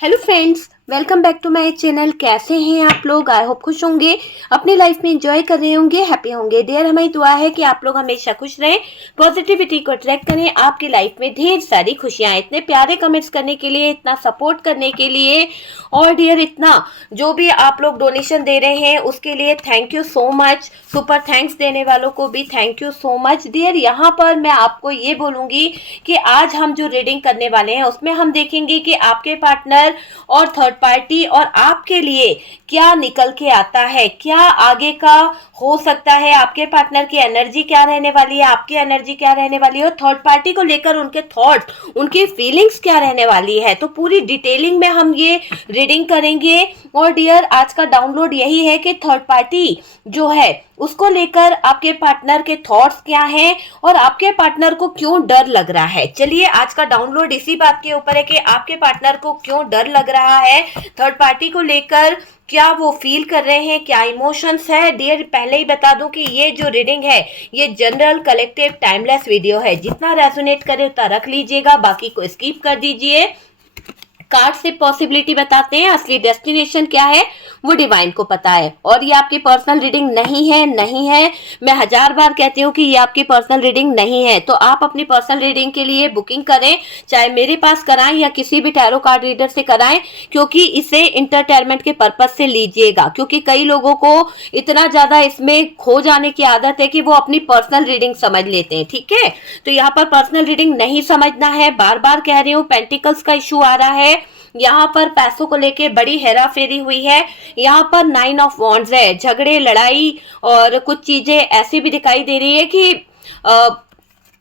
Hello friends, welcome back to my channel. कैसे हैं आप लोग? आई होप खुश होंगे, अपनी लाइफ में एंजॉय कर रहे होंगे, हैप्पी होंगे। डियर, हमारी दुआ है कि आप लोग हमेशा खुश रहें, पॉजिटिविटी को अट्रैक्ट करें, आपकी लाइफ में ढेर सारी खुशियां। इतने प्यारे कमेंट्स करने के लिए, इतना सपोर्ट करने के लिए, और डियर इतना जो भी आप लोग डोनेशन दे रहे हैं उसके लिए thank you so much. Super thanks देने वालों को भी thank you so much. Dear, यहाँ पर मैं आपको ये बोलूंगी कि आज हम जो रीडिंग करने वाले हैं उसमें हम देखेंगे कि आपके पार्टनर और थर्ड पार्टी और आपके लिए क्या निकल के आता है, क्या आगे का हो सकता है, आपके पार्टनर की एनर्जी क्या रहने वाली है, आपकी एनर्जी क्या रहने वाली है, और थर्ड पार्टी को लेकर उनके थॉट, उनकी फीलिंग्स क्या रहने वाली है। तो पूरी डिटेलिंग में हम ये रीडिंग करेंगे। और डियर, आज का डाउनलोड यही है कि थर्ड पार्टी जो है उसको लेकर आपके पार्टनर के थॉट्स क्या हैं और आपके पार्टनर को क्यों डर लग रहा है। चलिए, आज का डाउनलोड इसी बात के ऊपर है कि आपके पार्टनर को क्यों डर लग रहा है, थर्ड पार्टी को लेकर क्या वो फील कर रहे हैं, क्या इमोशंस है। डियर, पहले ही बता दूं कि ये जो रीडिंग है ये जनरल कलेक्टिव टाइमलेस वीडियो है। जितना रेजोनेट करे उतना रख लीजिएगा, बाकी को स्किप कर दीजिए। कार्ड से पॉसिबिलिटी बताते हैं, असली डेस्टिनेशन क्या है वो डिवाइन को पता है। और ये आपकी पर्सनल रीडिंग नहीं है। मैं 1000 बार कहती हूँ कि ये आपकी पर्सनल रीडिंग नहीं है। तो आप अपनी पर्सनल रीडिंग के लिए बुकिंग करें, चाहे मेरे पास कराएं या किसी भी टैरो कार्ड रीडर से कराएं, क्योंकि इसे इंटरटेनमेंट के पर्पज से लीजिएगा। क्योंकि कई लोगों को इतना ज्यादा इसमें खो जाने की आदत है कि वो अपनी पर्सनल रीडिंग समझ लेते हैं। ठीक है, तो यहाँ पर पर्सनल रीडिंग नहीं समझना है, बार बार कह रही हूँ। पेंटिकल्स का इशू आ रहा है, यहाँ पर पैसों को लेके बड़ी हेरा फेरी हुई है। यहाँ पर 9 ऑफ वॉन्ड्स है, झगड़े, लड़ाई और कुछ चीजें ऐसी भी दिखाई दे रही है कि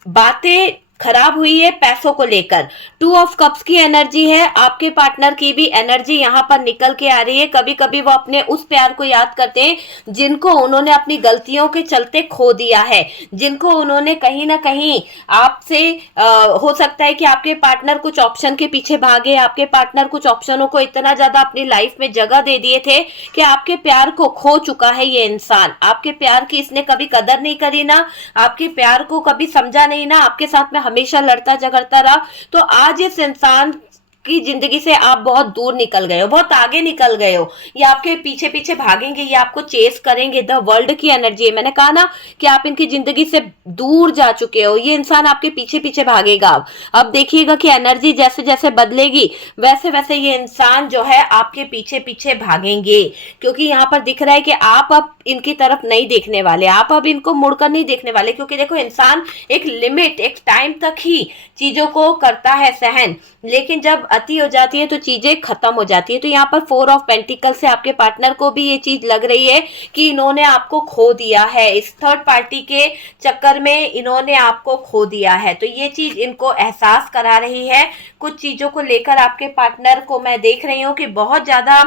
बातें खराब हुई है पैसों को लेकर। 2 ऑफ कप्स की एनर्जी है, आपके पार्टनर की भी एनर्जी यहाँ पर निकल के आ रही है। कभी कभी वो अपने उस प्यार को याद करते हैं जिनको उन्होंने अपनी गलतियों के चलते खो दिया है, जिनको उन्होंने कहीं ना कहीं आपसे हो सकता है कि आपके पार्टनर कुछ ऑप्शन के पीछे भागे, आपके पार्टनर कुछ ऑप्शनों को इतना ज्यादा अपनी लाइफ में जगह दे दिए थे कि आपके प्यार को खो चुका है ये इंसान। आपके प्यार की इसने कभी कदर नहीं करी ना, आपके प्यार को कभी समझा नहीं ना, आपके साथ में हमेशा लड़ता झगड़ता रहा। तो आज इस इंसान की जिंदगी से आप बहुत दूर निकल गए हो, बहुत आगे निकल गए हो। ये आपके पीछे पीछे भागेंगे, ये आपको चेस करेंगे। द वर्ल्ड की एनर्जी है, मैंने कहा ना कि आप इनकी जिंदगी से दूर जा चुके हो, ये इंसान आपके पीछे पीछे भागेगा। अब देखिएगा कि एनर्जी जैसे जैसे बदलेगी वैसे वैसे ये इंसान जो है आपके पीछे पीछे भागेंगे। क्योंकि यहाँ पर दिख रहा है कि आप अब इनकी तरफ नहीं देखने वाले, आप अब इनको मुड़कर नहीं देखने वाले। क्योंकि देखो, इंसान एक लिमिट, एक टाइम तक ही चीजों को करता है सहन, लेकिन जब अति हो जाती है तो चीजें खत्म हो जाती है। तो यहाँ पर 4 ऑफ पेंटिकल से आपके पार्टनर को भी ये चीज लग रही है कि इन्होंने आपको खो दिया है, इस थर्ड पार्टी के चक्कर में इन्होंने आपको खो दिया है। तो ये चीज इनको एहसास करा रही है। कुछ चीजों को लेकर आपके पार्टनर को मैं देख रही हूँ कि बहुत ज्यादा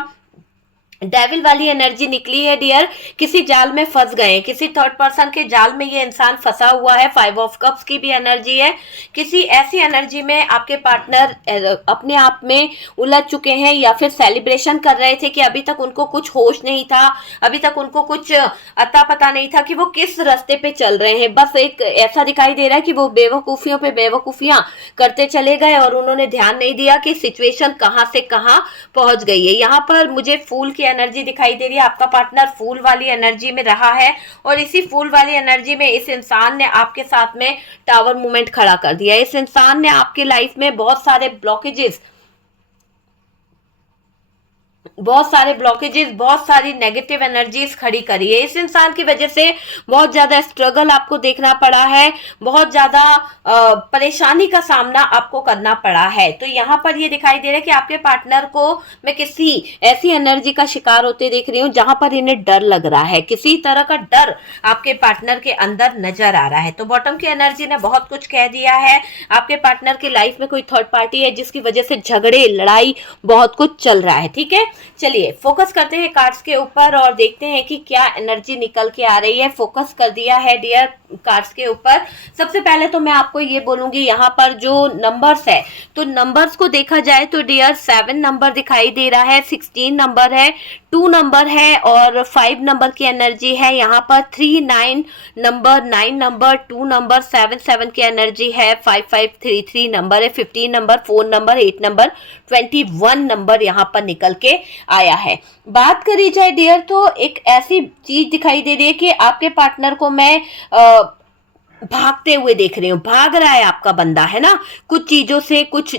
डेविल वाली एनर्जी निकली है। डियर, किसी जाल में फंस गए, किसी थर्ड पर्सन के जाल में ये इंसान फंसा हुआ है। 5 ऑफ कप्स की भी एनर्जी है, किसी ऐसी एनर्जी में आपके पार्टनर अपने आप में उलझ चुके हैं, या फिर सेलिब्रेशन कर रहे थे कि अभी तक उनको कुछ होश नहीं था, अभी तक उनको कुछ अता पता नहीं था कि वो किस रास्ते पे चल रहे हैं। बस एक ऐसा दिखाई दे रहा है कि वो बेवकूफियों पे बेवकूफियां करते चले गए और उन्होंने ध्यान नहीं दिया कि सिचुएशन कहां से कहां पहुंच गई है। यहाँ पर मुझे फूल की एनर्जी दिखाई दे रही है, आपका पार्टनर फूल वाली एनर्जी में रहा है, और इसी फूल वाली एनर्जी में इस इंसान ने आपके साथ में टावर मूवमेंट खड़ा कर दिया। इस इंसान ने आपकी लाइफ में बहुत सारे ब्लॉकेजेस, बहुत सारी नेगेटिव एनर्जीज खड़ी करी है। इस इंसान की वजह से बहुत ज्यादा स्ट्रगल आपको देखना पड़ा है, बहुत ज्यादा परेशानी का सामना आपको करना पड़ा है। तो यहाँ पर ये दिखाई दे रहा है कि आपके पार्टनर को मैं किसी ऐसी एनर्जी का शिकार होते देख रही हूँ जहां पर इन्हें डर लग रहा है, किसी तरह का डर आपके पार्टनर के अंदर नजर आ रहा है। तो बॉटम की एनर्जी ने बहुत कुछ कह दिया है। आपके पार्टनर की लाइफ में कोई थर्ड पार्टी है जिसकी वजह से झगड़े, लड़ाई, बहुत कुछ चल रहा है। ठीक है, चलिए फोकस करते हैं कार्ड्स के ऊपर और देखते हैं कि क्या एनर्जी निकल के आ रही है। फोकस कर दिया है डियर कार्ड्स के ऊपर। सबसे पहले तो मैं आपको ये बोलूंगी, यहाँ पर जो नंबर्स है, तो नंबर्स को देखा जाए तो डियर 7 नंबर दिखाई दे रहा है, 16 नंबर है, 2 नंबर है और 5 नंबर की एनर्जी है। यहाँ पर 3 9 नंबर, 9 नंबर, 2 नंबर, 7 7 की एनर्जी है, 5 5 3 3 नंबर है, 15 नंबर, 4 नंबर, 8 नंबर, 21 नंबर यहाँ पर निकल के आया है। बात करी जाए डियर तो एक ऐसी चीज दिखाई दे रही है कि आपके पार्टनर को मैं भागते हुए देख रही हूँ, भाग रहा है आपका बंदा, है ना, कुछ चीजों से, कुछ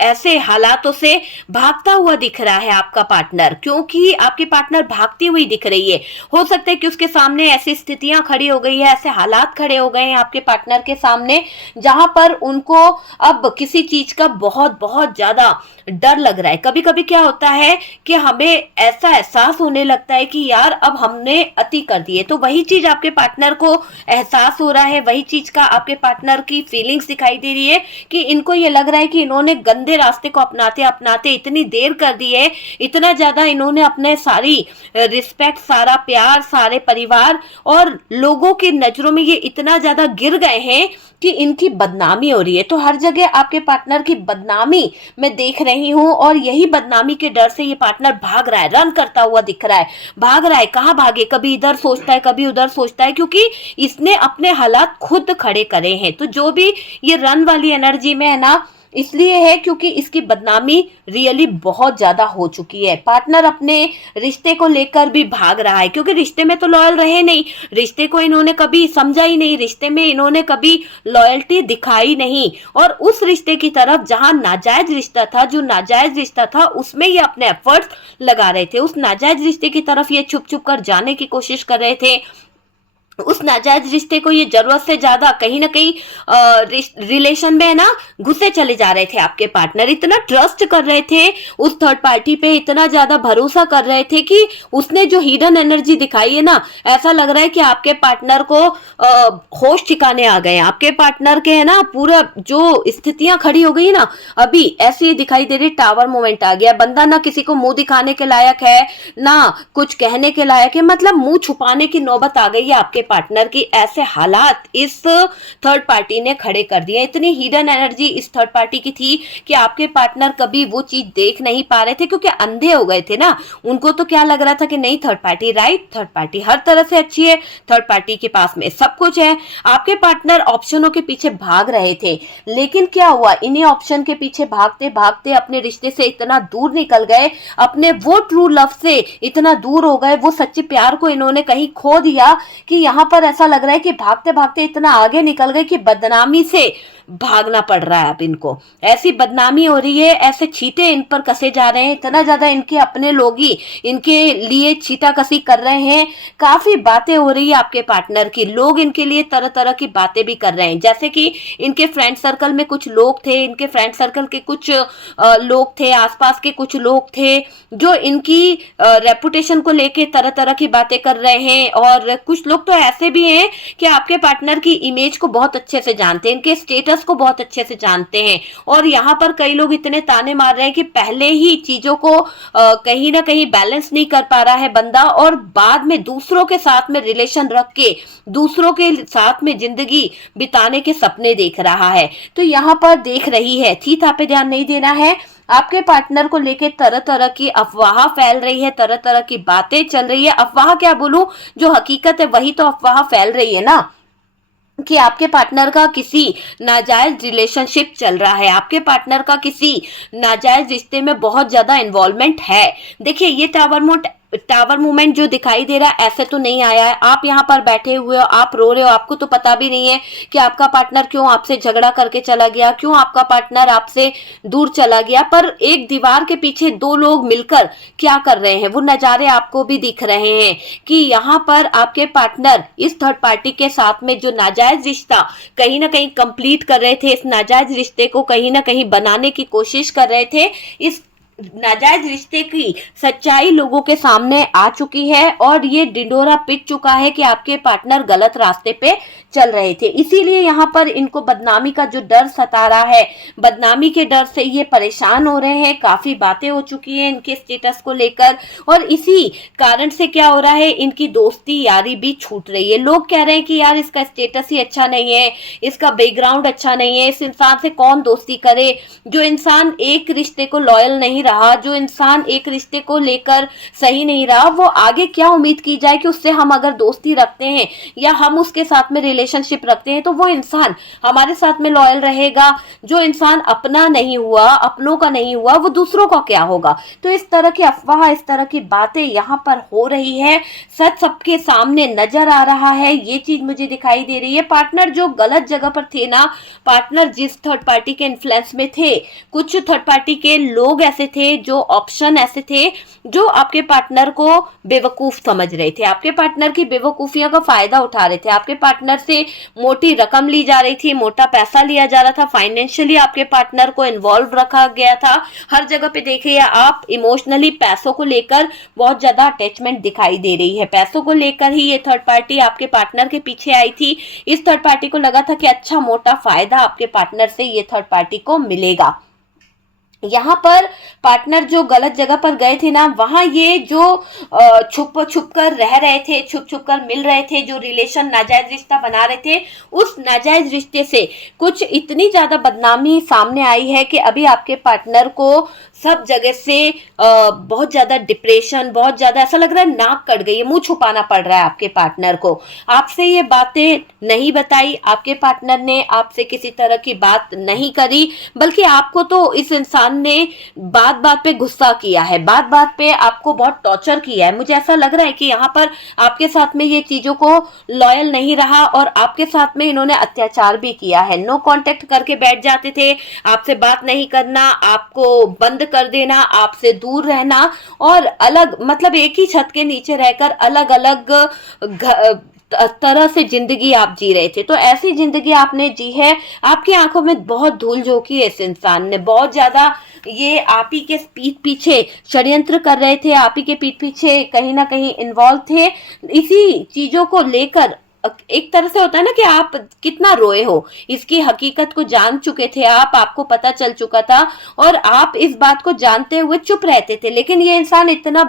ऐसे हालातों से भागता हुआ दिख रहा है आपका पार्टनर, क्योंकि आपकी पार्टनर भागती हुई दिख रही है। हो सकता है कि उसके सामने ऐसी स्थितियां खड़ी हो गई है, ऐसे हालात खड़े हो गए हैं आपके पार्टनर के सामने, जहां पर उनको अब किसी चीज का बहुत बहुत ज्यादा डर लग रहा है। कभी कभी क्या होता है कि हमें ऐसा एहसास होने लगता है कि यार अब हमने अति कर दिए, तो वही चीज आपके पार्टनर को एहसास हो रहा है, वही चीज का आपके पार्टनर की फीलिंग्स दिखाई दे रही है कि इनको ये लग रहा है कि इन्होंने गंदे रास्ते को अपनाते अपनाते इतनी देर कर दी है, इतना ज्यादा इन्होंने अपने सारी रिस्पेक्ट, सारा प्यार, सारे परिवार और लोगों की नजरों में ये इतना ज्यादा गिर गए हैं कि इनकी बदनामी हो रही है। तो हर जगह आपके पार्टनर की बदनामी मैं देख रही हूं और यही बदनामी के डर से ये पार्टनर भाग रहा है, रन करता हुआ दिख रहा है। भाग रहा है, कहाँ भागे, कभी इधर सोचता है, कभी उधर सोचता है, क्योंकि इसने अपने हालात खुद खड़े करे हैं। तो जो भी ये रन वाली एनर्जी में है ना, इसलिए है क्योंकि इसकी बदनामी रियली बहुत ज्यादा हो चुकी है। पार्टनर अपने रिश्ते को लेकर भी भाग रहा है, क्योंकि रिश्ते में तो लॉयल रहे नहीं, रिश्ते को इन्होंने कभी समझा ही नहीं, रिश्ते में इन्होंने कभी लॉयल्टी दिखाई नहीं, और उस रिश्ते की तरफ जहां नाजायज रिश्ता था, जो नाजायज रिश्ता था उसमें ये अपने एफर्ट्स लगा रहे थे, उस नाजायज रिश्ते की तरफ ये छुप छुप कर जाने की कोशिश कर रहे थे। उस नाजायज रिश्ते को ये जरूरत से ज्यादा कहीं ना कहीं रिलेशन में ना घुसे चले जा रहे थे। आपके पार्टनर इतना ट्रस्ट कर रहे थे उस थर्ड पार्टी पे, इतना ज्यादा भरोसा कर रहे थे कि उसने जो हिडन एनर्जी दिखाई है ना, ऐसा लग रहा है कि आपके पार्टनर को होश ठिकाने आ गए। आपके पार्टनर के है ना पूरा जो स्थितियां खड़ी हो गई ना, अभी ऐसी दिखाई दे रही, टावर मोमेंट आ गया, बंदा ना किसी को मुंह दिखाने के लायक है, ना कुछ कहने के लायक है, मतलब मुंह छुपाने की नौबत आ गई है आपके पार्टनर की। ऐसे हालात इस थर्ड पार्टी ने खड़े कर दिए। इतनी हिडन एनर्जी इस थर्ड पार्टी की थी कि आपके पार्टनर कभी वो चीज देख नहीं पा रहे थे, क्योंकि अंधे हो गए थे ना। उनको तो क्या लग रहा था कि नहीं, third party right, third party हर तरह से अच्छी है, थर्ड पार्टी के पास में सब कुछ है। आपके पार्टनर ऑप्शनों के पीछे भाग रहे थे, लेकिन क्या हुआ, इन्हीं ऑप्शन के पीछे भागते भागते अपने रिश्ते से इतना दूर निकल गए, अपने वो ट्रू लव से इतना दूर हो गए, वो सच्चे प्यार को इन्होंने कहीं खो दिया कि यहाँ पर ऐसा लग रहा है कि भागते भागते इतना आगे निकल गए कि बदनामी से भागना पड़ रहा है अब इनको। ऐसी बदनामी हो रही है, ऐसे छींटे इन पर कसे जा रहे हैं, इतना ज्यादा इनके अपने लोग ही इनके लिए छींटा कसी कर रहे हैं। काफी बातें हो रही है आपके पार्टनर की, लोग इनके लिए तरह तरह की बातें भी कर रहे हैं, जैसे कि इनके फ्रेंड सर्कल में कुछ लोग थे, इनके फ्रेंड सर्कल के कुछ लोग थे, आसपास के कुछ लोग थे जो इनकी रेपुटेशन को लेके तरह तरह की बातें कर रहे हैं। और कुछ लोग तो ऐसे भी हैं कि आपके पार्टनर की इमेज को बहुत अच्छे से जानते हैं, इनके स्टेटस को बहुत अच्छे से जानते हैं। और यहाँ पर कई लोग इतने ताने मार रहे हैं कि पहले ही चीजों को कहीं ना कहीं बैलेंस नहीं कर पा रहा है बंदा, और बाद में दूसरों के साथ में रिलेशन रख के दूसरों के साथ में जिंदगी बिताने के सपने देख रहा है। तो यहाँ पर देख रही है, थी था पे ध्यान नहीं देना है। आपके पार्टनर को लेके तरह तरह की अफवाह फैल रही है, तरह तरह की बातें चल रही है। अफवाह क्या बोलूं, जो हकीकत है वही तो अफवाह फैल रही है ना, कि आपके पार्टनर का किसी नाजायज रिलेशनशिप चल रहा है, आपके पार्टनर का किसी नाजायज रिश्ते में बहुत ज्यादा इन्वॉल्वमेंट है। देखिए ये टावर मूवमेंट जो दिखाई दे रहा है ऐसे तो नहीं आया है। आप यहाँ पर बैठे हुए हो, आप रो रहे हो, आपको तो पता भी नहीं है कि आपका पार्टनर क्यों आपसे झगड़ा करके चला गया, क्यों आपका पार्टनर आपसे दूर चला गया। पर एक दीवार के पीछे दो लोग मिलकर क्या कर रहे हैं, वो नजारे आपको भी दिख रहे हैं कि यहाँ पर आपके पार्टनर इस थर्ड पार्टी के साथ में जो नाजायज रिश्ता कहीं ना कहीं कंप्लीट कर रहे थे, इस नाजायज रिश्ते को कहीं ना कहीं बनाने की कोशिश कर रहे थे, इस नाजायज रिश्ते की सच्चाई लोगों के सामने आ चुकी है और ये डिंडोरा पिट चुका है कि आपके पार्टनर गलत रास्ते पे चल रहे थे, इसीलिए यहाँ पर इनको बदनामी का जो डर सता रहा है, बदनामी के डर से ये परेशान हो रहे हैं। काफी बातें हो चुकी हैं इनके स्टेटस को लेकर, और इसी कारण से क्या हो रहा है, इनकी दोस्ती यारी भी छूट रही है। लोग कह रहे हैं कि यार इसका स्टेटस ही अच्छा नहीं है, इसका बैकग्राउंड अच्छा नहीं है, इस इंसान से कौन दोस्ती करे। जो इंसान एक रिश्ते को लॉयल नहीं रहा, जो इंसान एक रिश्ते को लेकर सही नहीं रहा, वो आगे क्या उम्मीद की जाए कि उससे हम अगर दोस्ती रखते हैं या हम उसके साथ में रिलेशनशिप रखते हैं तो वो इंसान हमारे साथ में लॉयल रहेगा। जो इंसान अपना नहीं हुआ, अपनों का नहीं हुआ, वो दूसरों का क्या होगा। तो इस तरह की अफवाह, इस तरह की बातें यहाँ पर हो रही है, सच सबके सामने नजर आ रहा है, ये चीज मुझे दिखाई दे रही है। पार्टनर जो गलत जगह पर थे ना, पार्टनर जिस थर्ड पार्टी के इन्फ्लुएंस में थे, कुछ थर्ड पार्टी के लोग ऐसे थे, जो ऑप्शन ऐसे थे जो आपके पार्टनर को बेवकूफ समझ रहे थे, आपके पार्टनर की बेवकूफियों का फायदा उठा रहे थे, आपके पार्टनर से मोटी रकम ली जा रही थी, मोटा पैसा लिया जा रहा था, फाइनेंशियली आपके पार्टनर को इन्वॉल्व रखा गया था। हर जगह पे देखिए आप, इमोशनली पैसों को लेकर बहुत ज्यादा अटैचमेंट दिखाई दे रही है। पैसों को लेकर ही ये थर्ड पार्टी आपके पार्टनर के पीछे आई थी। इस थर्ड पार्टी को लगा था कि अच्छा मोटा फायदा आपके पार्टनर से ये थर्ड पार्टी को मिलेगा। यहाँ पर पार्टनर जो गलत जगह पर गए थे ना, वहां ये जो छुप छुप कर रह रहे थे, छुप छुप कर मिल रहे थे, जो रिलेशन नाजायज रिश्ता बना रहे थे, उस नाजायज रिश्ते से कुछ इतनी ज्यादा बदनामी सामने आई है कि अभी आपके पार्टनर को सब जगह से बहुत ज्यादा डिप्रेशन, बहुत ज्यादा ऐसा लग रहा है नाक कट गई है, मुंह छुपाना पड़ रहा है आपके पार्टनर को। आपसे ये बातें नहीं बताई, आपके पार्टनर ने आपसे किसी तरह की बात नहीं करी, बल्कि आपको तो इस इंसान ने बात बात पे गुस्सा किया है, बात बात पे आपको बहुत टॉर्चर किया है। मुझे ऐसा लग रहा है कि यहाँ पर आपके साथ में ये चीजों को लॉयल नहीं रहा और आपके साथ में इन्होंने अत्याचार भी किया है। नो कांटेक्ट करके बैठ जाते थे, आपसे बात नहीं करना, आपको बंद कर देना, आपसे दूर रहना, और अलग, मतलब एक ही छत के नीचे रहकर अलग अलग तरह से जिंदगी आप जी रहे थे। तो ऐसी जिंदगी आपने जी है, आपकी आंखों में बहुत धूल झोंकी है इस इंसान ने, बहुत ज्यादा ये आप ही के पीठ पीछे षड्यंत्र कर रहे थे, आप ही के पीठ पीछे कहीं ना कहीं इन्वॉल्व थे। इसी चीजों को लेकर एक तरह से होता है ना कि आप कितना रोए हो, इसकी हकीकत को जान चुके थे आप, आपको पता चल चुका था और आप इस बात को जानते हुए चुप रहते थे। लेकिन ये इंसान इतना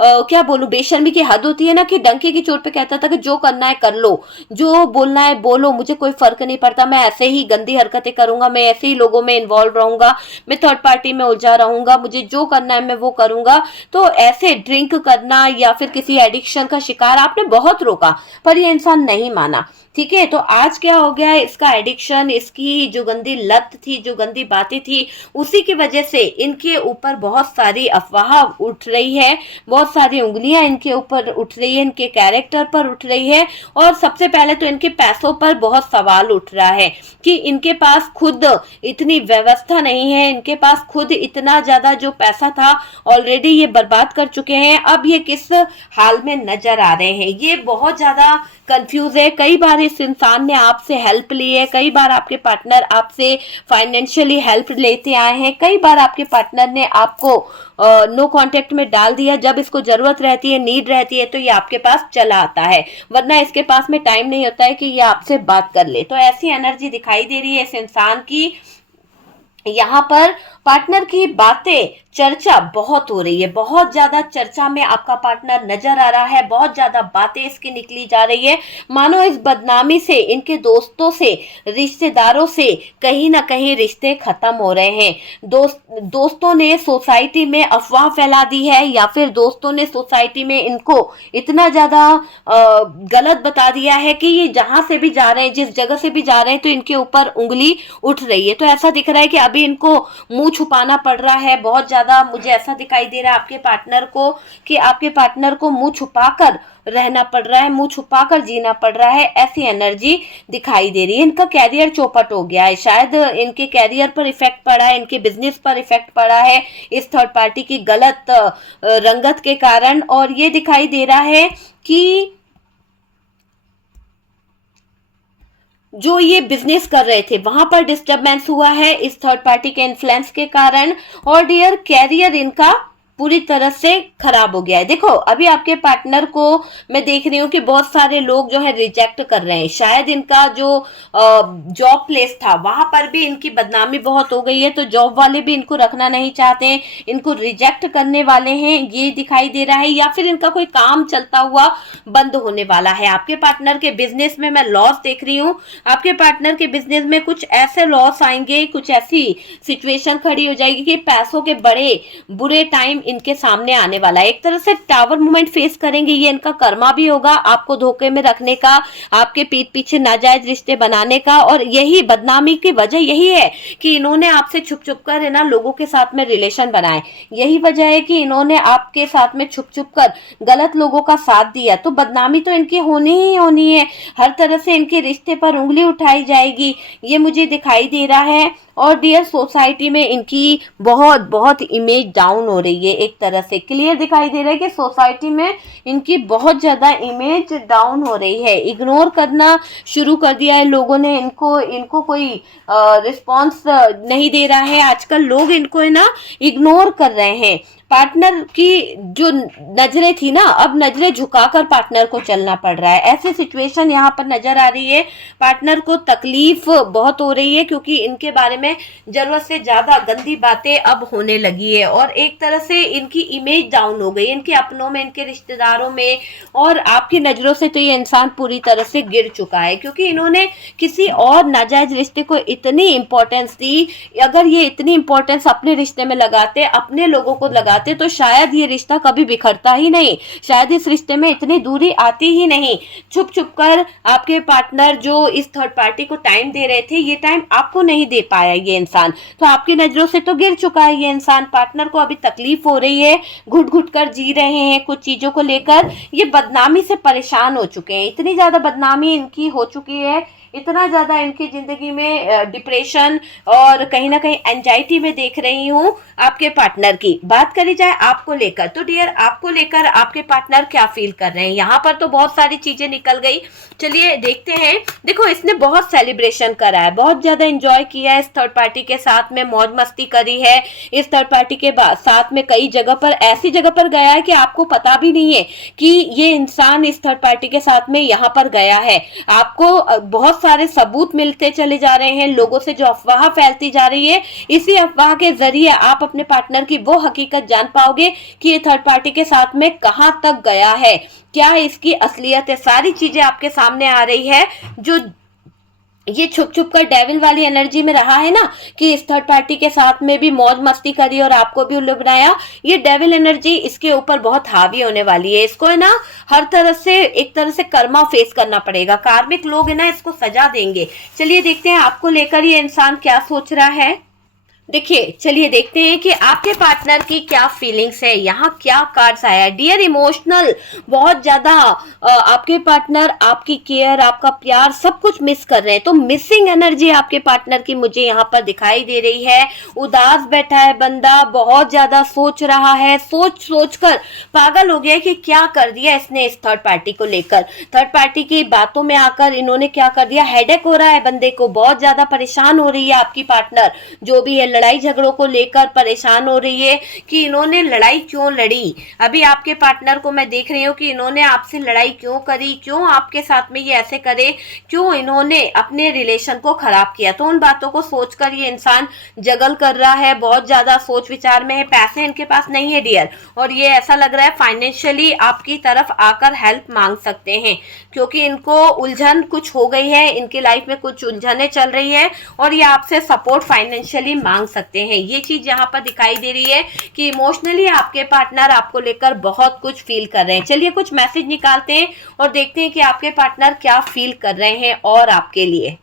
क्या बोलूं, बेशर्मी की हद होती है ना, कि डंके की चोट पे कहता था कि जो करना है कर लो, जो बोलना है बोलो, मुझे कोई फर्क नहीं पड़ता, मैं ऐसे ही गंदी हरकतें करूंगा, मैं ऐसे ही लोगों में इन्वॉल्व रहूंगा, मैं थर्ड पार्टी में उलझा रहूंगा, मुझे जो करना है मैं वो करूंगा। तो ऐसे ड्रिंक करना या फिर किसी एडिक्शन का शिकार आपने बहुत रोका, पर ये इंसान नहीं माना। ठीक है, तो आज क्या हो गया, इसका एडिक्शन, इसकी जो गंदी लत थी, जो गंदी बातें थी, उसी की वजह से इनके ऊपर बहुत सारी अफवाह उठ रही है, बहुत सारी उंगलियां इनके ऊपर उठ रही है, इनके कैरेक्टर पर उठ रही है, और सबसे पहले तो इनके पैसों पर बहुत सवाल उठ रहा है कि इनके पास खुद इतनी व्यवस्था नहीं है, इनके पास खुद इतना ज्यादा जो पैसा था ऑलरेडी ये बर्बाद कर चुके हैं, अब ये किस हाल में नजर आ रहे हैं। ये बहुत ज्यादा कंफ्यूज है। कई बार इस इंसान ने आपसे हेल्प ली है, कई बार आपके पार्टनर आपसे फाइनेंशियली हेल्प लेते आए हैं, कई बार आपके पार्टनर ने आपको नो कांटेक्ट में डाल दिया, जब इसको जरूरत रहती है, नीड रहती है, तो ये आपके पास चला आता है, वरना इसके पास में टाइम नहीं होता है कि ये आपसे बात कर ले। तो ऐसी एनर्जी दिखाई दे रही है इस इंसान की। यहाँ पर पार्टनर की बातें, चर्चा बहुत हो रही है, बहुत ज्यादा चर्चा में आपका पार्टनर नजर आ रहा है, बहुत ज्यादा बातें इसकी निकली जा रही है, मानो इस बदनामी से, इनके दोस्तों से, रिश्तेदारों से कहीं ना कहीं रिश्ते खत्म हो रहे हैं। दोस्तों ने सोसाइटी में अफवाह फैला दी है, या फिर दोस्तों ने सोसाइटी में इनको इतना ज्यादा गलत बता दिया है कि ये जहां से भी जा रहे हैं, जिस जगह से भी जा रहे हैं, तो इनके ऊपर उंगली उठ रही है। तो ऐसा दिख रहा है कि अभी इनको मुंह छुपाना पड़ रहा है बहुत ज्यादा। मुझे ऐसा दिखाई दे रहा है आपके पार्टनर को कि आपके पार्टनर को मुंह छुपाकर रहना पड़ रहा है, मुंह छुपाकर जीना पड़ रहा है, ऐसी एनर्जी दिखाई दे रही है। इनका कैरियर चौपट हो गया है, शायद इनके कैरियर पर इफेक्ट पड़ा है, इनके बिजनेस पर इफेक्ट पड़ा है इस थर्ड पार्टी की गलत रंगत के कारण। और ये दिखाई दे रहा है कि जो ये बिजनेस कर रहे थे वहां पर डिस्टरबेंस हुआ है इस थर्ड पार्टी के इन्फ्लुएंस के कारण। और डियर, कैरियर इनका पूरी तरह से खराब हो गया है। देखो अभी आपके पार्टनर को मैं देख रही हूँ कि बहुत सारे लोग जो है रिजेक्ट कर रहे हैं। शायद इनका जो जॉब प्लेस था वहां पर भी इनकी बदनामी बहुत हो गई है, तो जॉब वाले भी इनको रखना नहीं चाहते हैं, इनको रिजेक्ट करने वाले हैं, ये दिखाई दे रहा है। या फिर इनका कोई काम चलता हुआ बंद होने वाला है। आपके पार्टनर के बिजनेस में मैं लॉस देख रही हूँ। आपके पार्टनर के बिजनेस में कुछ ऐसे लॉस आएंगे, कुछ ऐसी सिचुएशन खड़ी हो जाएगी कि पैसों के बड़े बुरे टाइम इनके सामने आने वाला है। एक तरह से टावर मूवमेंट फेस करेंगे। ये इनका कर्मा भी होगा, आपको धोखे में रखने का, आपके पीठ पीछे नाजायज रिश्ते बनाने का। और यही बदनामी की वजह यही है कि इन्होंने आपसे छुप छुप कर है ना लोगों के साथ में रिलेशन बनाए। यही वजह है कि इन्होंने आपके साथ में छुप छुप कर गलत लोगों का साथ दिया। तो बदनामी तो इनकी होनी ही होनी है। हर तरह से इनके रिश्ते पर उंगली उठाई जाएगी, ये मुझे दिखाई दे रहा है। और डियर सोसाइटी में इनकी बहुत बहुत इमेज डाउन हो रही है। एक तरह से क्लियर दिखाई दे रहा है कि सोसाइटी में इनकी बहुत ज्यादा इमेज डाउन हो रही है। इग्नोर करना शुरू कर दिया है लोगों ने इनको कोई रिस्पॉन्स नहीं दे रहा है। आजकल लोग इनको है ना इग्नोर कर रहे हैं। पार्टनर की जो नजरें थी ना, अब नजरें झुकाकर पार्टनर को चलना पड़ रहा है। ऐसी सिचुएशन यहाँ पर नजर आ रही है। पार्टनर को तकलीफ बहुत हो रही है क्योंकि इनके बारे में जरूरत से ज्यादा गंदी बातें अब होने लगी है। और एक तरह से इनकी इमेज डाउन हो गई, इनके अपनों में, इनके रिश्तेदारों में। और आपकी नजरों से तो ये इंसान पूरी तरह से गिर चुका है क्योंकि इन्होंने किसी और नाजायज रिश्ते को इतनी इंपॉर्टेंस दी। अगर ये इतनी इंपॉर्टेंस अपने रिश्ते में लगाते, अपने लोगों को लगाते, तो शायद ये रिश्ता कभी बिखरता ही नहीं, शायद इस रिश्ते में इतनी दूरी आती ही नहीं। छुप छुप कर आपके पार्टनर जो इस थर्ड पार्टी को टाइम दे रहे थे, ये टाइम आपको नहीं दे पाया ये इंसान, तो आपकी नजरों से तो गिर चुका है ये इंसान। पार्टनर को अभी तकलीफ हो रही है, घुट घुट कर जी रहे हैं कुछ चीजों को लेकर। ये बदनामी से परेशान हो चुके हैं, इतनी ज्यादा बदनामी इनकी हो चुकी है, इतना ज्यादा इनकी जिंदगी में डिप्रेशन और कहीं ना कहीं एंजाइटी में देख रही हूँ आपके पार्टनर की। बात करी जाए आपको लेकर, तो डियर आपको लेकर आपके पार्टनर क्या फील कर रहे हैं। यहाँ पर तो बहुत सारी चीजें निकल गई, चलिए देखते हैं। देखो इसने बहुत सेलिब्रेशन करा है, बहुत ज्यादा एंजॉय किया है, इस थर्ड पार्टी के साथ में मौज मस्ती करी है। इस थर्ड पार्टी के साथ में कई जगह पर, ऐसी जगह पर गया है कि आपको पता भी नहीं है कि ये इंसान इस थर्ड पार्टी के साथ में यहाँ पर गया है। आपको बहुत सारे सबूत मिलते चले जा रहे हैं लोगों से, जो अफवाह फैलती जा रही है। इसी अफवाह के जरिए आप अपने पार्टनर की वो हकीकत जान पाओगे कि ये थर्ड पार्टी के साथ में कहां तक गया है, क्या इसकी असलियत है। सारी चीजें आपके सामने आ रही है। जो ये छुप छुप कर डेविल वाली एनर्जी में रहा है ना कि इस थर्ड पार्टी के साथ में भी मौज मस्ती करी और आपको भी उल्लू बनाया, ये डेविल एनर्जी इसके ऊपर बहुत हावी होने वाली है। इसको है ना हर तरह से, एक तरह से कर्मा फेस करना पड़ेगा। कार्मिक लोग है ना इसको सजा देंगे। चलिए देखते हैं आपको लेकर ये इंसान क्या सोच रहा है। देखिए चलिए देखते हैं कि आपके पार्टनर की क्या फीलिंग्स है। यहाँ क्या कार्ड्स आया है। डियर इमोशनल, बहुत ज्यादा आपके पार्टनर आपकी केयर, आपका प्यार सब कुछ मिस कर रहे हैं। तो मिसिंग एनर्जी आपके पार्टनर की मुझे यहाँ पर दिखाई दे रही है। उदास बैठा है बंदा, बहुत ज्यादा सोच रहा है, सोच सोच कर पागल हो गया है कि क्या कर दिया इसने इस थर्ड पार्टी को लेकर। थर्ड पार्टी की बातों में आकर इन्होंने क्या कर दिया, हेडेक हो रहा है बंदे को, बहुत ज्यादा परेशान हो रही है आपकी पार्टनर। जो भी है लड़ाई झगड़ों को लेकर परेशान हो रही है कि इन्होंने लड़ाई क्यों लड़ी। अभी आपके पार्टनर को मैं देख रही हूँ कि इन्होंने आपसे लड़ाई क्यों करी, क्यों आपके साथ में ये ऐसे करे, क्यों इन्होंने अपने रिलेशन को खराब किया। तो उन बातों को सोचकर ये इंसान जगल कर रहा है, बहुत ज्यादा सोच विचार में है। पैसे इनके पास नहीं है डियर, और ये ऐसा लग रहा है फाइनेंशियली आपकी तरफ आकर हेल्प मांग सकते हैं क्योंकि इनको उलझन कुछ हो गई है, इनकी लाइफ में कुछ उलझने चल रही है और ये आपसे सपोर्ट फाइनेंशियली मांग सकते हैं। ये चीज यहाँ पर दिखाई दे रही है कि इमोशनली आपके पार्टनर आपको लेकर बहुत कुछ फील कर रहे हैं। चलिए कुछ मैसेज निकालते हैं और देखते हैं कि आपके पार्टनर क्या फील कर रहे हैं और आपके लिए।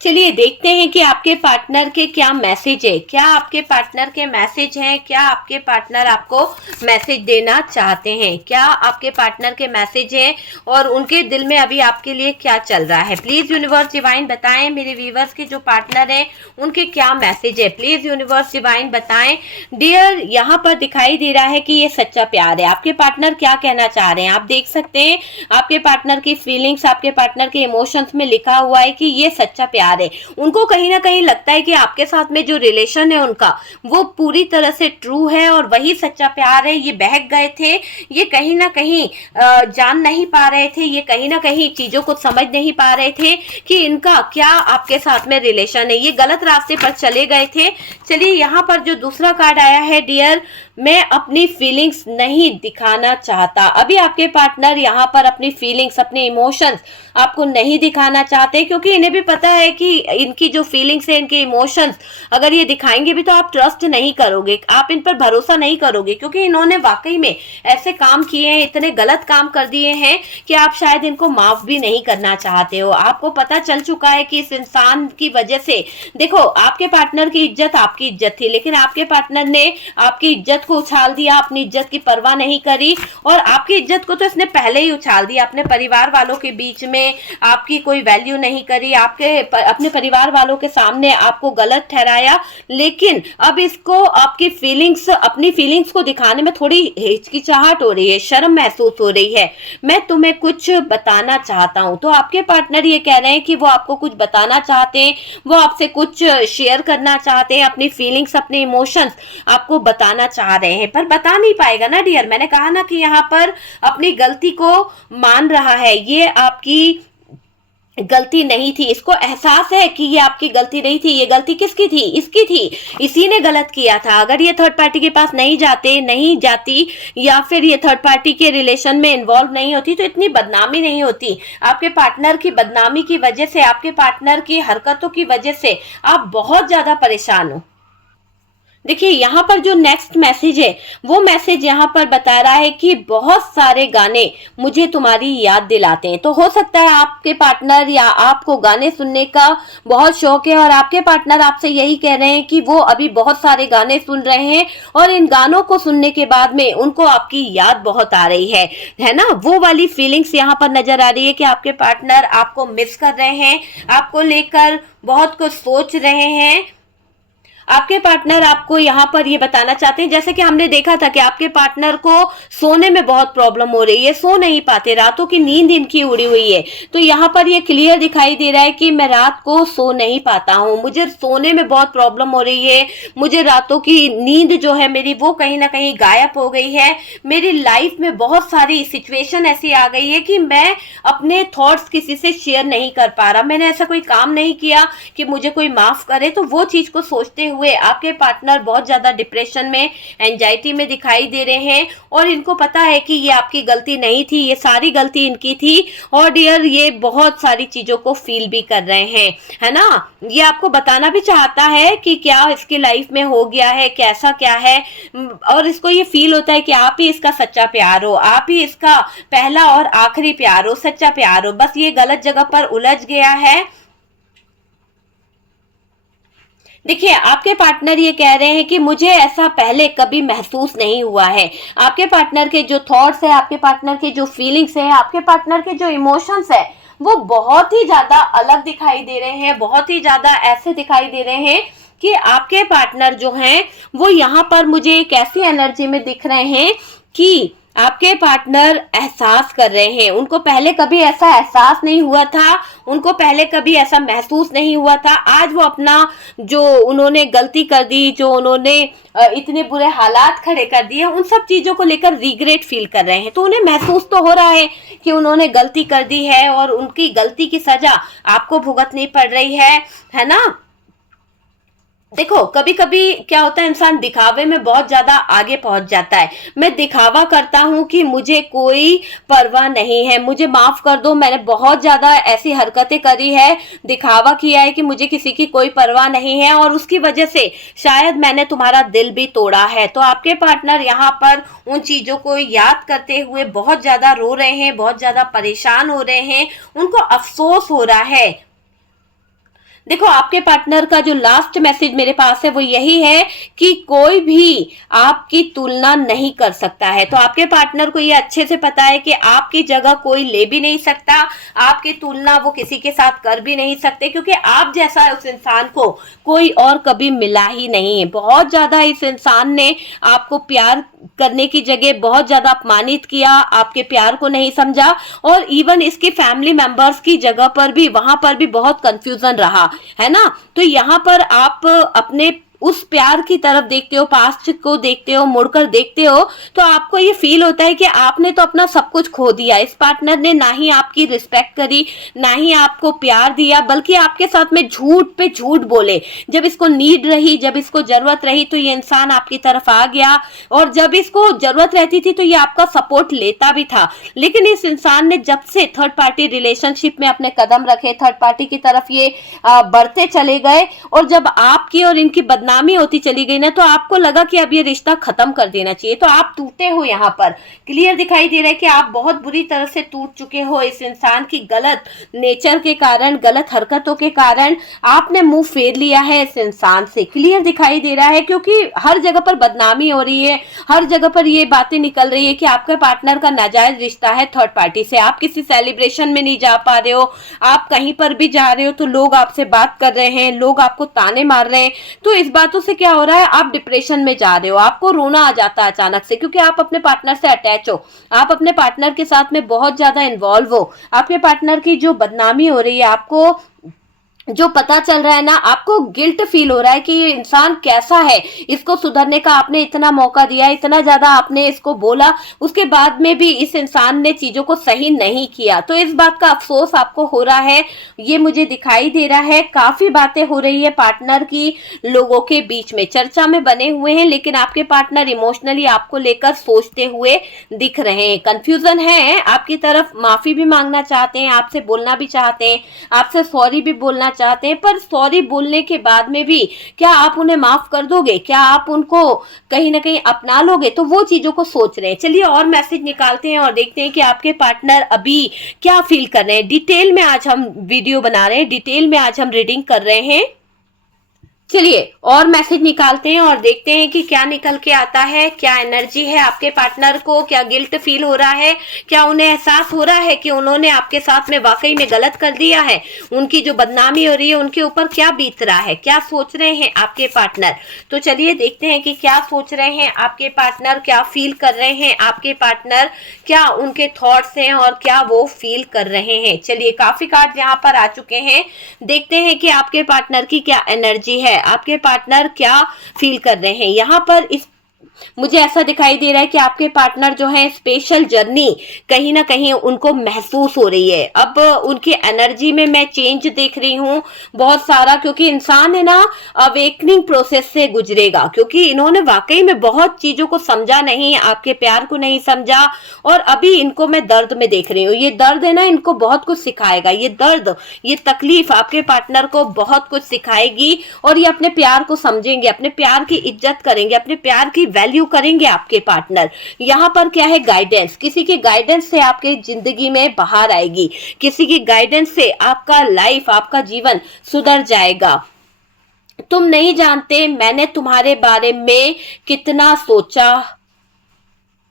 चलिए देखते हैं कि आपके पार्टनर के क्या मैसेज है, क्या आपके पार्टनर के मैसेज हैं, क्या आपके पार्टनर आपको मैसेज देना चाहते हैं, क्या आपके पार्टनर के मैसेज हैं और उनके दिल में अभी आपके लिए क्या चल रहा है। प्लीज यूनिवर्स डिवाइन बताएं मेरे व्यूवर्स के जो पार्टनर हैं उनके क्या मैसेज है। प्लीज यूनिवर्स डिवाइन बताएं। डियर यहाँ पर दिखाई दे रहा है कि ये सच्चा प्यार है। आपके पार्टनर क्या कहना चाह रहे हैं आप देख सकते हैं। आपके पार्टनर की फीलिंग्स, आपके पार्टनर के इमोशंस में लिखा हुआ है कि ये सच्चा प्यार प्यार है। उनको कहीं ना कहीं लगता है कि आपके साथ में जो रिलेशन है उनका वो पूरी तरह से ट्रू है और वही सच्चा प्यार है। ये बहक गए थे, ये कहीं ना कहीं जान नहीं पा रहे थे, ये कहीं ना कहीं चीजों को समझ नहीं पा रहे थे कि इनका क्या आपके साथ में रिलेशन है, ये गलत रास्ते पर चले गए थे। चलिए यहाँ पर जो दूसरा कार्ड आया है, डियर मैं अपनी फीलिंग्स नहीं दिखाना चाहता। अभी आपके पार्टनर यहाँ पर अपनी फीलिंग्स, अपने इमोशंस आपको नहीं दिखाना चाहते, क्योंकि इन्हें भी पता है कि इनकी जो फीलिंग्स है, इनके इमोशंस अगर ये दिखाएंगे भी तो आप ट्रस्ट नहीं करोगे, आप इन पर भरोसा नहीं करोगे, क्योंकि इन्होंने वाकई में ऐसे काम किए हैं, इतने गलत काम कर दिए हैं कि आप शायद इनको माफ भी नहीं करना चाहते हो। आपको पता चल चुका है कि इस इंसान की वजह से, देखो आपके पार्टनर की इज्जत आपकी इज्जत थी, लेकिन आपके पार्टनर ने आपकी इज्जत को उछाल दिया, अपनी इज्जत की परवाह नहीं करी, और आपकी इज्जत को तो इसने पहले ही उछाल दिया। अपने परिवार वालों के बीच में आपकी कोई वैल्यू नहीं करी, अपने परिवार वालों के सामने आपको गलत ठहराया, लेकिन अब इसको आपकी फीलिंग्स, अपनी फीलिंग्स को दिखाने में थोड़ी हिचकिचाहट हो रही है, शर्म महसूस हो रही है। मैं तुम्हें कुछ बताना चाहता हूं। तो आपके पार्टनर ये कह रहे हैं कि वो आपको कुछ बताना चाहते हैं, वो आपसे कुछ शेयर करना चाहते हैं, अपनी फीलिंग्स, अपने इमोशंस आपको बताना चाह रहे हैं, पर बता नहीं पाएगा ना डियर। मैंने कहा ना कि यहाँ पर अपनी गलती को मान रहा है, ये आपकी गलती नहीं थी, इसको एहसास है कि ये आपकी गलती नहीं थी, ये गलती किसकी थी, इसकी थी, इसी ने गलत किया था। अगर ये थर्ड पार्टी के पास नहीं जाती या फिर ये थर्ड पार्टी के रिलेशन में इन्वॉल्व नहीं होती तो इतनी बदनामी नहीं होती। आपके पार्टनर की बदनामी की वजह से, आपके पार्टनर की हरकतों की वजह से आप बहुत ज्यादा परेशान हो। देखिए यहाँ पर जो नेक्स्ट मैसेज है, वो मैसेज यहाँ पर बता रहा है कि बहुत सारे गाने मुझे तुम्हारी याद दिलाते हैं। तो हो सकता है आपके पार्टनर या आपको गाने सुनने का बहुत शौक है और आपके पार्टनर आपसे यही कह रहे हैं कि वो अभी बहुत सारे गाने सुन रहे हैं और इन गानों को सुनने के बाद में उनको आपकी याद बहुत आ रही है ना। वो वाली फीलिंग्स यहाँ पर नजर आ रही है कि आपके पार्टनर आपको मिस कर रहे हैं, आपको लेकर बहुत कुछ सोच रहे हैं। आपके पार्टनर आपको यहाँ पर ये बताना चाहते हैं, जैसे कि हमने देखा था कि आपके पार्टनर को सोने में बहुत प्रॉब्लम हो रही है, सो नहीं पाते, रातों की नींद इनकी उड़ी हुई है। तो यहाँ पर ये क्लियर दिखाई दे रहा है कि मैं रात को सो नहीं पाता हूँ, मुझे सोने में बहुत प्रॉब्लम हो रही है, मुझे रातों की नींद जो है मेरी वो कहीं ना कहीं गायब हो गई है। मेरी लाइफ में बहुत सारी सिचुएशन ऐसी आ गई है कि मैं अपने थॉट्स किसी से शेयर नहीं कर पा रहा, मैंने ऐसा कोई काम नहीं किया कि मुझे कोई माफ करे। तो वो चीज को सोचते हुए आपके पार्टनर बहुत ज्यादा डिप्रेशन में, एंजाइटी में दिखाई दे रहे हैं और इनको पता है कि ये आपकी गलती नहीं थी, ये सारी गलती इनकी थी। और डियर ये बहुत सारी चीजों को फील भी कर रहे हैं, है ना। ये आपको बताना भी चाहता है कि क्या इसकी लाइफ में हो गया है, कैसा क्या है, और इसको ये फील होता है कि आप ही इसका सच्चा प्यार हो, आप ही इसका पहला और आखिरी प्यार हो, सच्चा प्यार हो। बस ये गलत जगह पर उलझ गया है। देखिए आपके पार्टनर ये कह रहे हैं कि मुझे ऐसा पहले कभी महसूस नहीं हुआ है। आपके पार्टनर के जो थॉट्स है, आपके पार्टनर के जो फीलिंग्स है, आपके पार्टनर के जो इमोशंस है, वो बहुत ही ज्यादा अलग दिखाई दे रहे हैं, बहुत ही ज्यादा ऐसे दिखाई दे रहे हैं कि आपके पार्टनर जो हैं वो यहाँ पर मुझे एक ऐसी एनर्जी में दिख रहे हैं कि आपके पार्टनर एहसास कर रहे हैं। उनको पहले कभी ऐसा एहसास नहीं हुआ था, उनको पहले कभी ऐसा महसूस नहीं हुआ था। आज वो अपना जो उन्होंने गलती कर दी, जो उन्होंने इतने बुरे हालात खड़े कर दिए, उन सब चीजों को लेकर रिग्रेट फील कर रहे हैं। तो उन्हें महसूस तो हो रहा है कि उन्होंने गलती कर दी है और उनकी गलती की सजा आपको भुगतनी पड़ रही है ना। देखो कभी कभी क्या होता है, इंसान दिखावे में बहुत ज्यादा आगे पहुंच जाता है। मैं दिखावा करता हूं कि मुझे कोई परवाह नहीं है, मुझे माफ कर दो, मैंने बहुत ज्यादा ऐसी हरकतें करी है, दिखावा किया है कि मुझे किसी की कोई परवाह नहीं है और उसकी वजह से शायद मैंने तुम्हारा दिल भी तोड़ा है। तो आपके पार्टनर यहाँ पर उन चीजों को याद करते हुए बहुत ज्यादा रो रहे हैं, बहुत ज्यादा परेशान हो रहे हैं, उनको अफसोस हो रहा है। देखो आपके पार्टनर का जो लास्ट मैसेज मेरे पास है वो यही है कि कोई भी आपकी तुलना नहीं कर सकता है। तो आपके पार्टनर को ये अच्छे से पता है कि आपकी जगह कोई ले भी नहीं सकता, आपकी तुलना वो किसी के साथ कर भी नहीं सकते, क्योंकि आप जैसा उस इंसान को कोई और कभी मिला ही नहीं है। बहुत ज्यादा इस इंसान ने आपको प्यार करने की जगह बहुत ज्यादा अपमानित किया, आपके प्यार को नहीं समझा और इवन इसकी फैमिली मेंबर्स की जगह पर भी, वहां पर भी बहुत कंफ्यूजन रहा। है ना। तो यहाँ पर आप अपने उस प्यार की तरफ देखते हो, पास्ट को देखते हो, मुड़कर देखते हो, तो आपको ये फील होता है कि आपने तो अपना सब कुछ खो दिया। इस पार्टनर ने ना ही आपकी रिस्पेक्ट करी, ना ही आपको प्यार दिया, बल्कि आपके साथ में झूठ पे झूठ बोले। जब इसको नीड रही, जब इसको जरूरत रही, तो ये इंसान आपकी तरफ आ गया, और जब इसको जरूरत रहती थी तो ये आपका सपोर्ट लेता भी था। लेकिन इस इंसान ने जब से थर्ड पार्टी रिलेशनशिप में अपने कदम रखे, थर्ड पार्टी की तरफ ये बढ़ते चले गए, और जब आपकी और इनकी बदनामी होती चली गई ना, तो आपको लगा कि अब ये रिश्ता खत्म कर देना चाहिए। तो आप टूटे हो, यहाँ पर क्लियर दिखाई दे रहा है कि आप बहुत बुरी तरह से टूट चुके हो इस इंसान की गलत नेचर के कारण, गलत हरकतों के कारण आपने मुंह फेर लिया है इस इंसान से। क्लियर दिखाई दे रहा है, क्योंकि हर जगह पर बदनामी हो रही है, हर जगह पर ये बातें निकल रही है कि आपके पार्टनर का नाजायज रिश्ता है थर्ड पार्टी से। आप किसी सेलिब्रेशन में नहीं जा पा रहे हो, आप कहीं पर भी जा रहे हो तो लोग आपसे बात कर रहे हैं, लोग आपको ताने मार रहे हैं। तो इस बातों से क्या हो रहा है, आप डिप्रेशन में जा रहे हो, आपको रोना आ जाता है अचानक से, क्योंकि आप अपने पार्टनर से अटैच हो, आप अपने पार्टनर के साथ में बहुत ज्यादा इन्वॉल्व हो। आपके पार्टनर की जो बदनामी हो रही है, आपको जो पता चल रहा है ना, आपको गिल्ट फील हो रहा है कि ये इंसान कैसा है, इसको सुधरने का आपने इतना मौका दिया, इतना ज्यादा आपने इसको बोला, उसके बाद में भी इस इंसान ने चीजों को सही नहीं किया। तो इस बात का अफसोस आपको हो रहा है, ये मुझे दिखाई दे रहा है। काफी बातें हो रही है पार्टनर की लोगों के बीच में, चर्चा में बने हुए हैं, लेकिन आपके पार्टनर इमोशनली आपको लेकर सोचते हुए दिख रहे हैं, कंफ्यूजन है आपकी तरफ, माफी भी मांगना चाहते हैं, आपसे बोलना भी चाहते हैं, आपसे सॉरी भी बोलना चाहते हैं, पर सॉरी बोलने के बाद में भी क्या आप उन्हें माफ कर दोगे, क्या आप उनको कहीं ना कहीं अपना लोगे, तो वो चीजों को सोच रहे हैं। चलिए और मैसेज निकालते हैं और देखते हैं कि आपके पार्टनर अभी क्या फील कर रहे हैं। डिटेल में आज हम वीडियो बना रहे हैं, डिटेल में आज हम रीडिंग कर रहे हैं। चलिए और मैसेज निकालते हैं और देखते हैं कि क्या निकल के आता है, क्या एनर्जी है आपके पार्टनर को, क्या गिल्ट फील हो रहा है, क्या उन्हें एहसास हो रहा है कि उन्होंने आपके साथ में वाकई में गलत कर दिया है, उनकी जो बदनामी हो रही है उनके ऊपर क्या बीत रहा है, क्या सोच रहे हैं आपके पार्टनर। तो चलिए देखते हैं कि क्या सोच रहे हैं आपके पार्टनर, क्या फील कर रहे हैं आपके पार्टनर, क्या उनके थॉट्स हैं और क्या वो फील कर रहे हैं। चलिए काफी कार्ड यहाँ पर आ चुके हैं, देखते हैं कि आपके पार्टनर की क्या एनर्जी है, आपके पार्टनर क्या फील कर रहे हैं। यहाँ पर इस मुझे ऐसा दिखाई दे रहा है कि आपके पार्टनर जो है स्पेशल जर्नी कहीं ना कहीं उनको महसूस हो रही है। अब उनकी एनर्जी में मैं चेंज देख रही हूँ बहुत सारा, क्योंकि इंसान है ना अवेकनिंग प्रोसेस से गुजरेगा, क्योंकि इन्होंने वाकई में बहुत चीजों को समझा नहीं, आपके प्यार को नहीं समझा, और अभी इनको मैं दर्द में देख रही हूँ। ये दर्द है ना इनको बहुत कुछ सिखाएगा, ये दर्द, ये तकलीफ आपके पार्टनर को बहुत कुछ सिखाएगी, और ये अपने प्यार को समझेंगे, अपने प्यार की इज्जत करेंगे, अपने प्यार की वैल्यू करेंगे आपके पार्टनर। यहाँ पर क्या है, गाइडेंस, किसी के गाइडेंस से आपके जिंदगी में बाहर आएगी, किसी की गाइडेंस से आपका लाइफ, आपका जीवन सुधर जाएगा। तुम नहीं जानते मैंने तुम्हारे बारे में कितना सोचा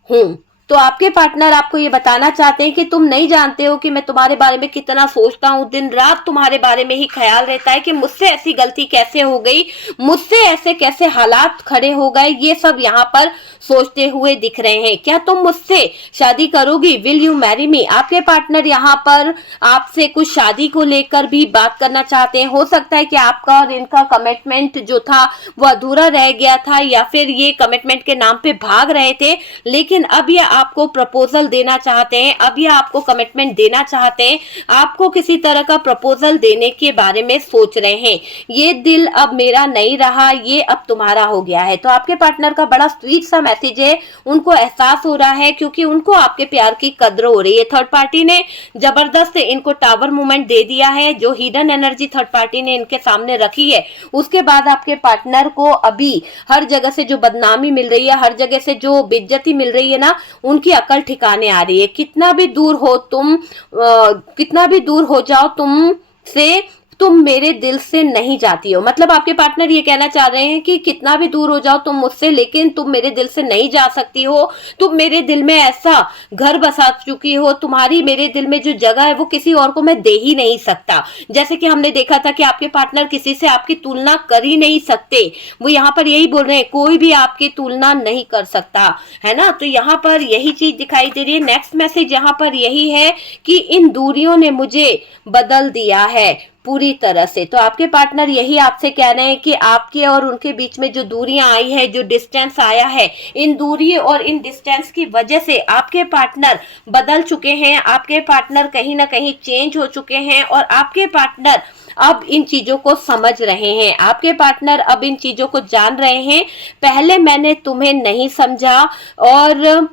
हूं। तो आपके पार्टनर आपको ये बताना चाहते हैं कि तुम नहीं जानते हो कि मैं तुम्हारे बारे में कितना सोचता हूँ, दिन रात तुम्हारे बारे में ही ख्याल रहता है कि मुझसे ऐसी गलती कैसे हो गई, मुझसे ऐसे कैसे हालात खड़े हो गए, ये सब यहाँ पर सोचते हुए दिख रहे हैं। क्या तुम मुझसे शादी करोगी, विल यू मैरी मी। आपके पार्टनर यहाँ पर आपसे कुछ शादी को लेकर भी बात करना चाहते हैं। हो सकता है कि आपका और इनका कमिटमेंट जो था वो अधूरा रह गया था, या फिर ये कमिटमेंट के नाम पे भाग रहे थे, लेकिन अब ये आपको प्रपोजल देना चाहते हैं, अब ये आपको कमिटमेंट देना चाहते हैं, आपको किसी तरह का प्रपोजल देने के बारे में सोच रहे हैं। ये दिल अब मेरा नहीं रहा, ये अब तुम्हारा हो गया है। तो आपके पार्टनर का बड़ा स्वीट सा मैसेज है, उनको एहसास हो रहा है, क्योंकि उनको आपके प्यार की कद्र हो रही है। थर्ड पार्टी ने जबरदस्त इनको टावर मूवमेंट दे दिया है, जो हिडन एनर्जी थर्ड पार्टी ने इनके सामने रखी है, उसके बाद आपके पार्टनर को अभी हर जगह से जो बदनामी मिल रही है, हर जगह से जो बेइज्जती मिल रही है ना, उनकी अकल ठिकाने आ रही है। कितना भी दूर हो तुम, कितना भी दूर हो जाओ तुम से, तुम मेरे दिल से नहीं जाती हो। मतलब आपके पार्टनर ये कहना चाह रहे हैं कि कितना भी दूर हो जाओ तुम मुझसे, लेकिन तुम मेरे दिल से नहीं जा सकती हो। तुम मेरे दिल में ऐसा घर बसा चुकी हो, तुम्हारी मेरे दिल में जो जगह है वो किसी और को मैं दे ही नहीं सकता। जैसे कि हमने देखा था कि आपके पार्टनर किसी से आपकी तुलना कर ही नहीं सकते, वो यहाँ पर यही बोल रहे हैं, कोई भी आपकी तुलना नहीं कर सकता, है ना। तो यहाँ पर यही चीज दिखाई दे रही है। नेक्स्ट मैसेज यहाँ पर यही है कि इन दूरियों ने मुझे बदल दिया है, पूरी तरह से। तो आपके पार्टनर यही आपसे कह रहे हैं कि आपके और उनके बीच में जो दूरियां आई है, जो डिस्टेंस आया है, इन दूरी और इन डिस्टेंस की वजह से आपके पार्टनर बदल चुके हैं, आपके पार्टनर कहीं ना कहीं चेंज हो चुके हैं और आपके पार्टनर अब इन चीजों को समझ रहे हैं, आपके पार्टनर अब इन चीजों को जान रहे हैं। पहले मैंने तुम्हें नहीं समझा, और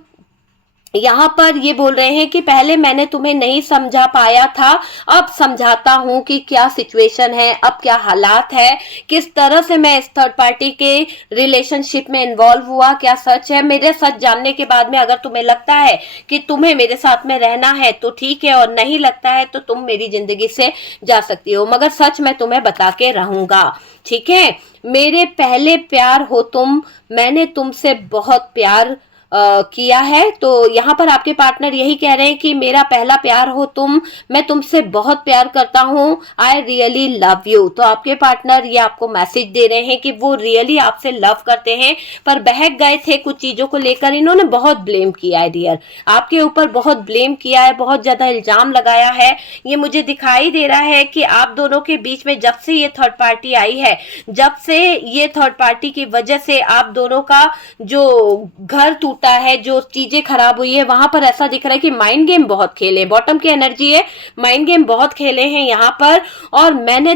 यहाँ पर ये बोल रहे हैं कि पहले मैंने तुम्हें नहीं समझा पाया था, अब समझाता हूँ कि क्या सिचुएशन है, अब क्या हालात है, किस तरह से मैं इस थर्ड पार्टी के रिलेशनशिप में इन्वॉल्व हुआ, क्या सच है। मेरे सच जानने के बाद में अगर तुम्हें लगता है कि तुम्हें मेरे साथ में रहना है तो ठीक है, और नहीं लगता है तो तुम मेरी जिंदगी से जा सकती हो, मगर सच मैं तुम्हें बता के रहूंगा, ठीक है। मेरे पहले प्यार हो तुम, मैंने तुमसे बहुत प्यार किया है। तो यहाँ पर आपके पार्टनर यही कह रहे हैं कि मेरा पहला प्यार हो तुम, मैं तुमसे बहुत प्यार करता हूँ, आई रियली लव यू। तो आपके पार्टनर ये आपको मैसेज दे रहे हैं कि वो रियली आपसे लव करते हैं, पर बहक गए थे कुछ चीजों को लेकर, इन्होंने बहुत ब्लेम किया है डियर, आपके ऊपर बहुत ब्लेम किया है, बहुत ज्यादा इल्जाम लगाया है। ये मुझे दिखाई दे रहा है कि आप दोनों के बीच में जब से ये थर्ड पार्टी आई है, जब से ये थर्ड पार्टी की वजह से आप दोनों का जो घर टूटा है, जो चीजें खराब हुई है, वहां पर ऐसा दिख रहा है कि माइंड गेम बहुत खेले, बॉटम की एनर्जी है, माइंड गेम बहुत खेले हैं यहाँ पर। और मैंने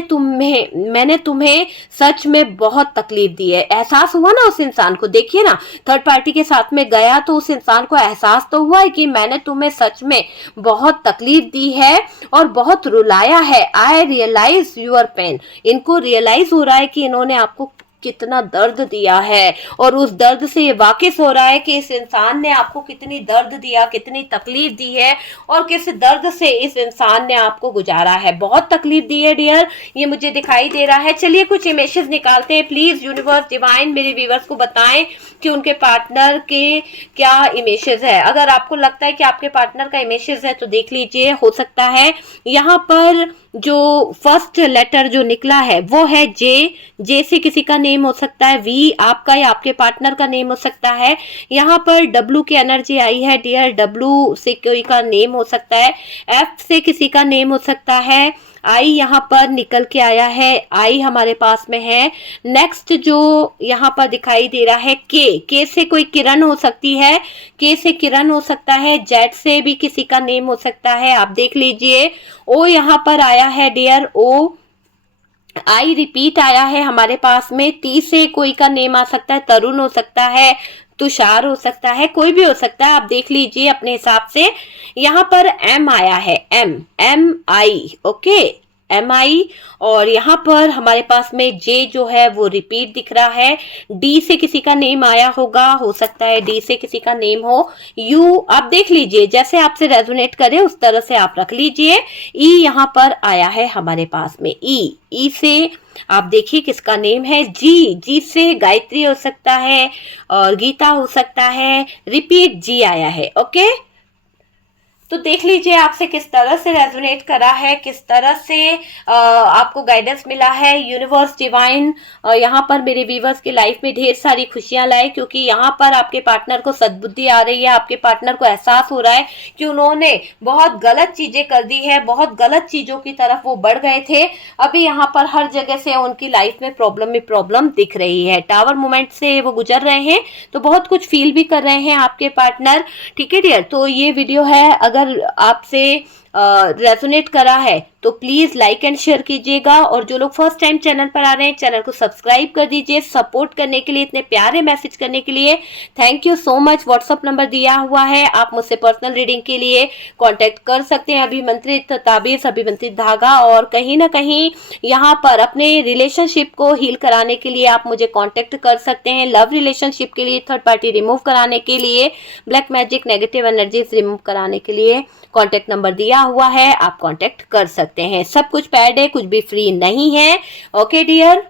तुम्हें सच में बहुत तकलीफ दी है, एहसास हुआ ना उस इंसान को, देखिए ना थर्ड पार्टी के साथ में गया तो उस इंसान को एहसास तो हुआ है कि मैंने तुम्हें सच में बहुत तकलीफ दी है और बहुत रुलाया है। आई रियलाइज यूर पेन, इनको रियलाइज हो रहा है कि इन्होंने आपको कितना दर्द दिया है, और उस दर्द से ये वाकिफ हो रहा है कि इस इंसान ने आपको कितनी दर्द दिया, कितनी तकलीफ दी है, और किस दर्द से इस इंसान ने आपको गुजारा है। बहुत तकलीफ दी है डियर, ये मुझे दिखाई दे रहा है। चलिए कुछ इमेजेस निकालते हैं, प्लीज यूनिवर्स डिवाइन मेरे व्यूअर्स को बताएं कि उनके पार्टनर के क्या इमेजेस है। अगर आपको लगता है कि आपके पार्टनर का इमेजेस है तो देख लीजिए, हो सकता है यहाँ पर जो फर्स्ट लेटर जो निकला है वो है जे से किसी का नेम हो सकता है, वी आपका या आपके पार्टनर का नेम हो सकता है। यहाँ पर डब्लू की एनर्जी आई है डियर, डब्लू से कोई का नेम हो सकता है, एफ से किसी का नेम हो सकता है, आई यहाँ पर निकल के आया है, आई हमारे पास में है। नेक्स्ट जो यहाँ पर दिखाई दे रहा है के से कोई किरण हो सकती है, के से किरण हो सकता है, जेड से भी किसी का नेम हो सकता है, आप देख लीजिए। ओ यहाँ पर आया है डियर, ओ आई रिपीट आया है हमारे पास में। टी से कोई का नेम आ सकता है, तरुण हो सकता है, तुषार हो सकता है, कोई भी हो सकता है, आप देख लीजिए अपने हिसाब से। यहाँ पर एम आया है, एम आई, ओके एम आई। और यहाँ पर हमारे पास में जे जो है वो रिपीट दिख रहा है। डी से किसी का नेम आया होगा, हो सकता है डी से किसी का नेम हो। यू आप देख लीजिए, जैसे आपसे रेजोनेट करे उस तरह से आप रख लीजिए। ई यहाँ पर आया है हमारे पास में, ई से आप देखिए किसका नेम है, जी से गायत्री हो सकता है और गीता हो सकता है, रिपीट जी आया है, ओके। तो देख लीजिए आपसे किस तरह से रेजोनेट करा है, किस तरह से आपको गाइडेंस मिला है। यूनिवर्स डिवाइन यहाँ पर मेरे व्यूवर्स की लाइफ में ढेर सारी खुशियां लाए, क्योंकि यहाँ पर आपके पार्टनर को सद्बुद्धि आ रही है, आपके पार्टनर को एहसास हो रहा है कि उन्होंने बहुत गलत चीजें कर दी है, बहुत गलत चीजों की तरफ वो बढ़ गए थे। अभी यहाँ पर हर जगह से उनकी लाइफ में प्रॉब्लम दिख रही है, टावर मोमेंट से वो गुजर रहे हैं, तो बहुत कुछ फील भी कर रहे हैं आपके पार्टनर, ठीक है डियर। तो ये वीडियो है, अगर आपसे रेजोनेट करा है तो प्लीज लाइक एंड शेयर कीजिएगा, और जो लोग फर्स्ट टाइम चैनल पर आ रहे हैं चैनल को सब्सक्राइब कर दीजिए। सपोर्ट करने के लिए, इतने प्यारे मैसेज करने के लिए thank you so much. WhatsApp number दिया हुआ है, आप मुझसे पर्सनल रीडिंग के लिए कांटेक्ट कर सकते हैं। अभिमंत्रित ताबीज, अभिमंत्रित धागा, और कहीं ना कहीं यहाँ पर अपने रिलेशनशिप को हील कराने के लिए आप मुझे कॉन्टेक्ट कर सकते हैं। लव रिलेशनशिप के लिए, थर्ड पार्टी रिमूव कराने के लिए, black magic negative energies remove कराने के लिए कॉन्टेक्ट नंबर दिया हुआ है, आप कॉन्टेक्ट कर सकते हैं। सब कुछ पैड है, कुछ भी फ्री नहीं है, ओके डियर।